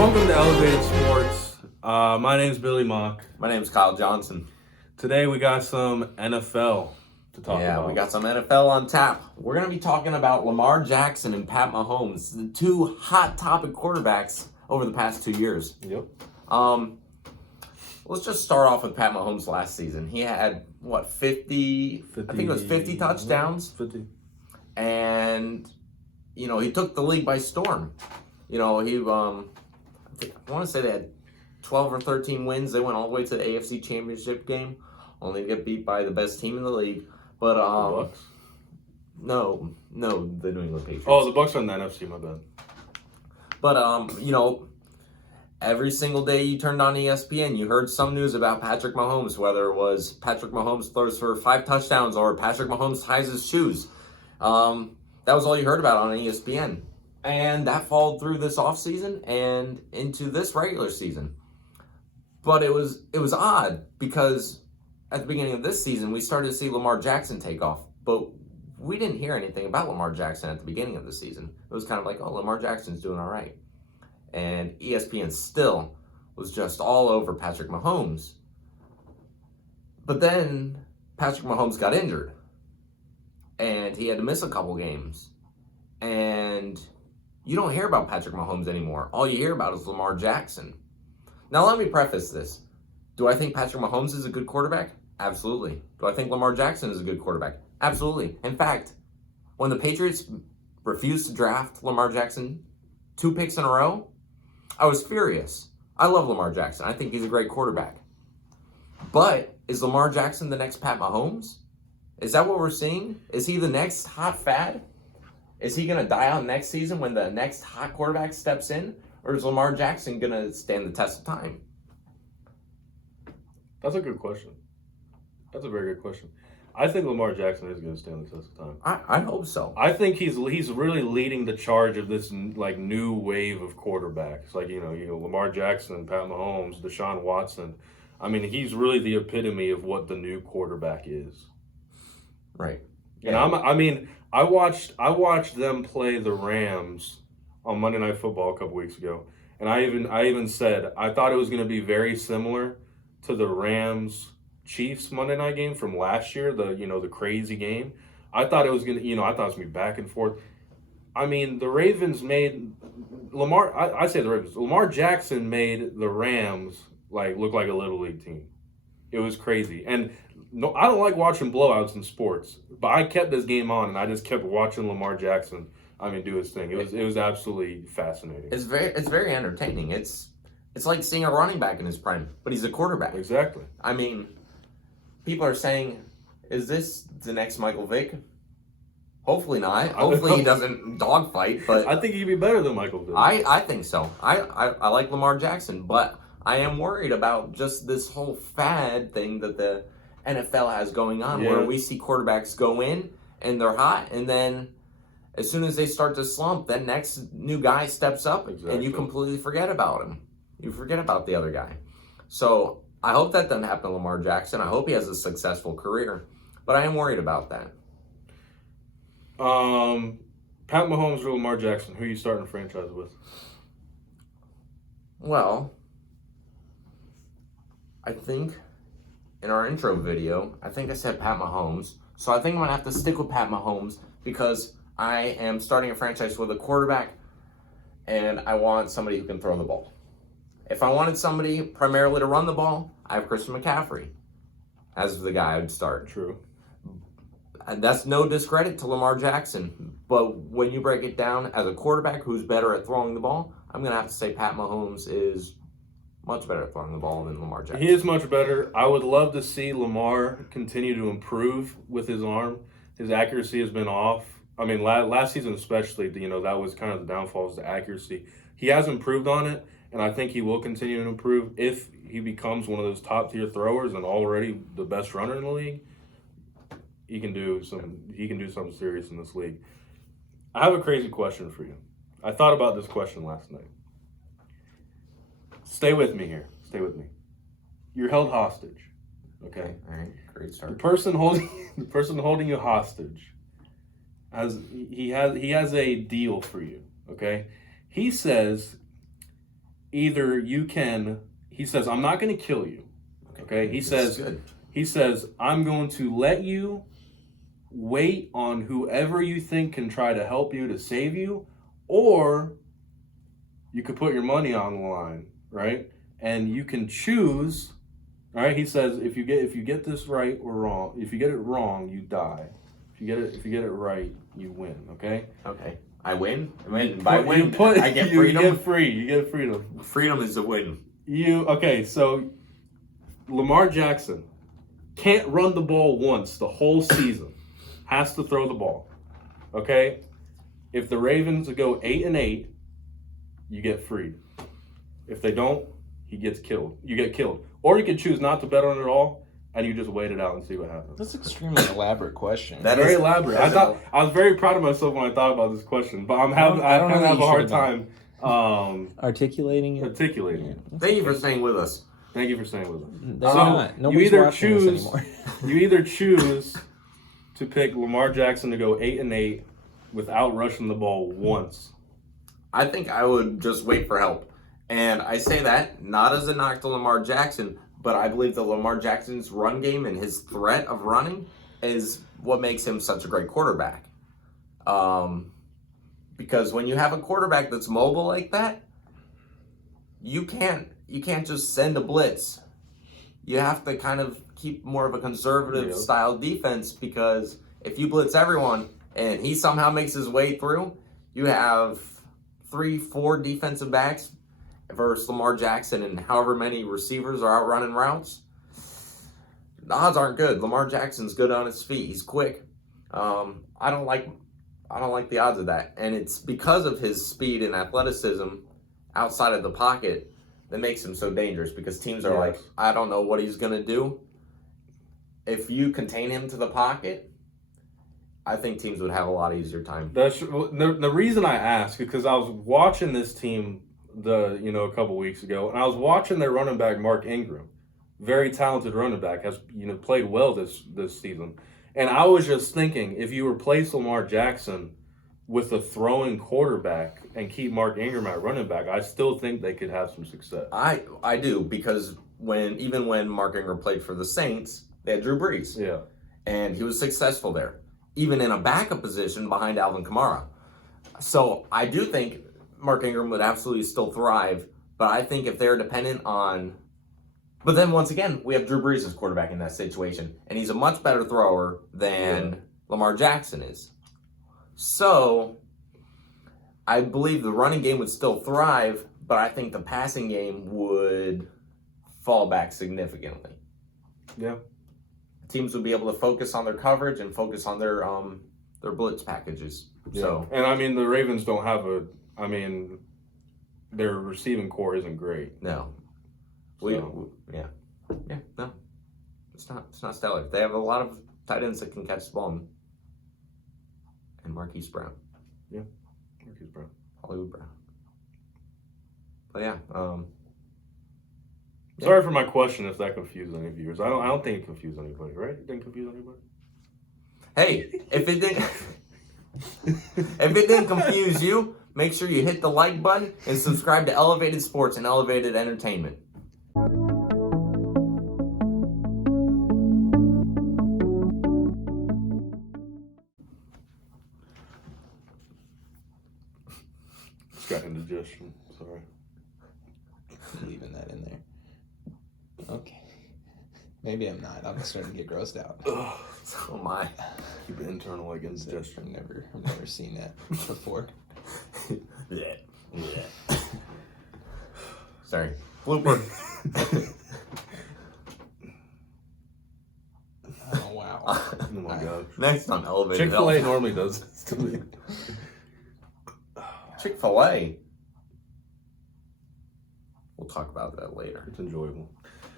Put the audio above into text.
Welcome to Elevated Sports. My name's Billy Mock. My name's Kyle Johnson. Today we got some NFL to talk about. Yeah, we got some NFL on tap. We're going to be talking about Lamar Jackson and Pat Mahomes, the two hot topic quarterbacks over the past 2 years. Yep. Let's just start off with Pat Mahomes last season. He had, 50 I think it was 50 touchdowns. 50. And, he took the league by storm. I want to say they had 12 or 13 wins. They went all the way to the AFC Championship game, only to get beat by the best team in the league. But The Bucs? No, the New England Patriots. Oh, the Bucs are in the NFC, my bad. But every single day you turned on ESPN, you heard some news about Patrick Mahomes, whether it was Patrick Mahomes throws for 5 touchdowns or Patrick Mahomes ties his shoes. That was all you heard about on ESPN. And that followed through this offseason and into this regular season. But it was odd because at the beginning of this season, we started to see Lamar Jackson take off. But we didn't hear anything about Lamar Jackson at the beginning of the season. It was kind of like, oh, Lamar Jackson's doing all right. And ESPN still was just all over Patrick Mahomes. But then Patrick Mahomes got injured. And he had to miss a couple games. And you don't hear about Patrick Mahomes anymore. All you hear about is Lamar Jackson. Now, let me preface this. Do I think Patrick Mahomes is a good quarterback? Absolutely. Do I think Lamar Jackson is a good quarterback? Absolutely. In fact, when the Patriots refused to draft Lamar Jackson 2 picks in a row, I was furious. I love Lamar Jackson. I think he's a great quarterback. But is Lamar Jackson the next Pat Mahomes? Is that what we're seeing? Is he the next hot fad? Is he going to die out next season when the next hot quarterback steps in? Or is Lamar Jackson going to stand the test of time? That's a good question. That's a very good question. I think Lamar Jackson is going to stand the test of time. I hope so. I think he's really leading the charge of this new wave of quarterbacks. Lamar Jackson, Pat Mahomes, Deshaun Watson. I mean, he's really the epitome of what the new quarterback is. Right. And I watched them play the Rams on Monday Night Football a couple weeks ago, and I even said I thought it was going to be very similar to the Rams Chiefs Monday night game from last year, the crazy game. I thought it was going to, I thought it was going to be back and forth. I mean, the Ravens made Lamar. I say the Ravens. Lamar Jackson made the Rams look like a little league team. It was crazy. And no, I don't like watching blowouts in sports, but I kept this game on and I just kept watching Lamar Jackson. Do his thing. It was absolutely fascinating. It's very entertaining. It's like seeing a running back in his prime, but he's a quarterback. Exactly. I mean, people are saying, is this the next Michael Vick? Hopefully not. Hopefully he doesn't dogfight, but I think he'd be better than Michael Vick. I think so. I like Lamar Jackson, but I am worried about just this whole fad thing that the NFL has going on, where we see quarterbacks go in and they're hot, and then as soon as they start to slump, that next new guy steps up, and you completely forget about him. You forget about the other guy. So I hope that doesn't happen to Lamar Jackson. I hope he has a successful career, but I am worried about that. Pat Mahomes or Lamar Jackson, who are you starting a franchise with? Well, I think in our intro video, I think I said Pat Mahomes. So I think I'm going to have to stick with Pat Mahomes because I am starting a franchise with a quarterback and I want somebody who can throw the ball. If I wanted somebody primarily to run the ball, I have Christian McCaffrey as the guy I would start. True. And that's no discredit to Lamar Jackson. But when you break it down as a quarterback who's better at throwing the ball, I'm going to have to say Pat Mahomes is much better at throwing the ball than Lamar Jackson. He is much better. I would love to see Lamar continue to improve with his arm. His accuracy has been off. I mean, last season especially, that was kind of the downfall, is the accuracy. He has improved on it, and I think he will continue to improve if he becomes one of those top-tier throwers and already the best runner in the league. He can do something serious in this league. I have a crazy question for you. I thought about this question last night. Stay with me here. Stay with me. You're held hostage. Okay. All right. Great start. The person holding you hostage has a deal for you. Okay. He says either you can. He says, I'm not going to kill you. Okay. He says, I'm going to let you wait on whoever you think can try to help you to save you, or you could put your money on the line, right? And you can choose. All right. He says, if you get this right or wrong, if you get it wrong, you die. If you get it right, you win. Okay. Okay. I win. I get freedom. You get freedom. Freedom is a win. So Lamar Jackson can't run the ball once the whole season. Has to throw the ball. Okay? If the Ravens go 8-8, you get freed. If they don't, he gets killed. You get killed. Or you can choose not to bet on it at all, and you just wait it out and see what happens. That's an extremely elaborate question. Very elaborate. I was very proud of myself when I thought about this question, but I don't have a hard time articulating it. Thank you for staying with us. Thank you for staying with us. They're not. Nobody's watching us anymore. You either choose to pick Lamar Jackson to go 8-8 without rushing the ball once. I think I would just wait for help. And I say that not as a knock to Lamar Jackson, but I believe that Lamar Jackson's run game and his threat of running is what makes him such a great quarterback. Because when you have a quarterback that's mobile like that, you can't just send a blitz. You have to kind of keep more of a conservative style defense, because if you blitz everyone and he somehow makes his way through, you have 3-4 defensive backs versus Lamar Jackson and however many receivers are out running routes. The odds aren't good. Lamar Jackson's good on his feet. He's quick. I don't like the odds of that. And it's because of his speed and athleticism outside of the pocket that makes him so dangerous, because teams are like, I don't know what he's going to do. If you contain him to the pocket, I think teams would have a lot easier time. The reason I ask is because I was watching this team a couple weeks ago, and I was watching their running back Mark Ingram, very talented running back, has played well this season, and I was just thinking, if you replace Lamar Jackson with a throwing quarterback and keep Mark Ingram at running back, I still think they could have some success. I do, because even when Mark Ingram played for the Saints, they had Drew Brees. Yeah. And he was successful there, even in a backup position behind Alvin Kamara. So I do think Mark Ingram would absolutely still thrive, but I think if they're dependent on... But then once again, we have Drew Brees as quarterback in that situation, and he's a much better thrower than Lamar Jackson is. So I believe the running game would still thrive, but I think the passing game would fall back significantly. Yeah. Teams would be able to focus on their coverage and focus on their blitz packages. Yeah. So, and the Ravens don't have their receiving core isn't great. No. So. No. It's not stellar. They have a lot of tight ends that can catch the ball. And Marquise Brown. Yeah. Marquise Brown. Hollywood Brown. But Sorry for my question if that confused any viewers. I don't think it confused anybody, right? It didn't confuse anybody? Hey, if it didn't confuse you, make sure you hit the like button and subscribe to Elevated Sports and Elevated Entertainment. Just got indigestion. Sorry. Leaving that in there. Okay. Maybe I'm not. I'm starting to get grossed out. So am I. Keep internal indigestion. I've never seen that before. Yeah. Sorry. Blooper. Oh, wow. Oh my gosh. Next on Elevated Chick-fil-A normally does this to me. Chick-fil-A. We'll talk about that later. It's enjoyable.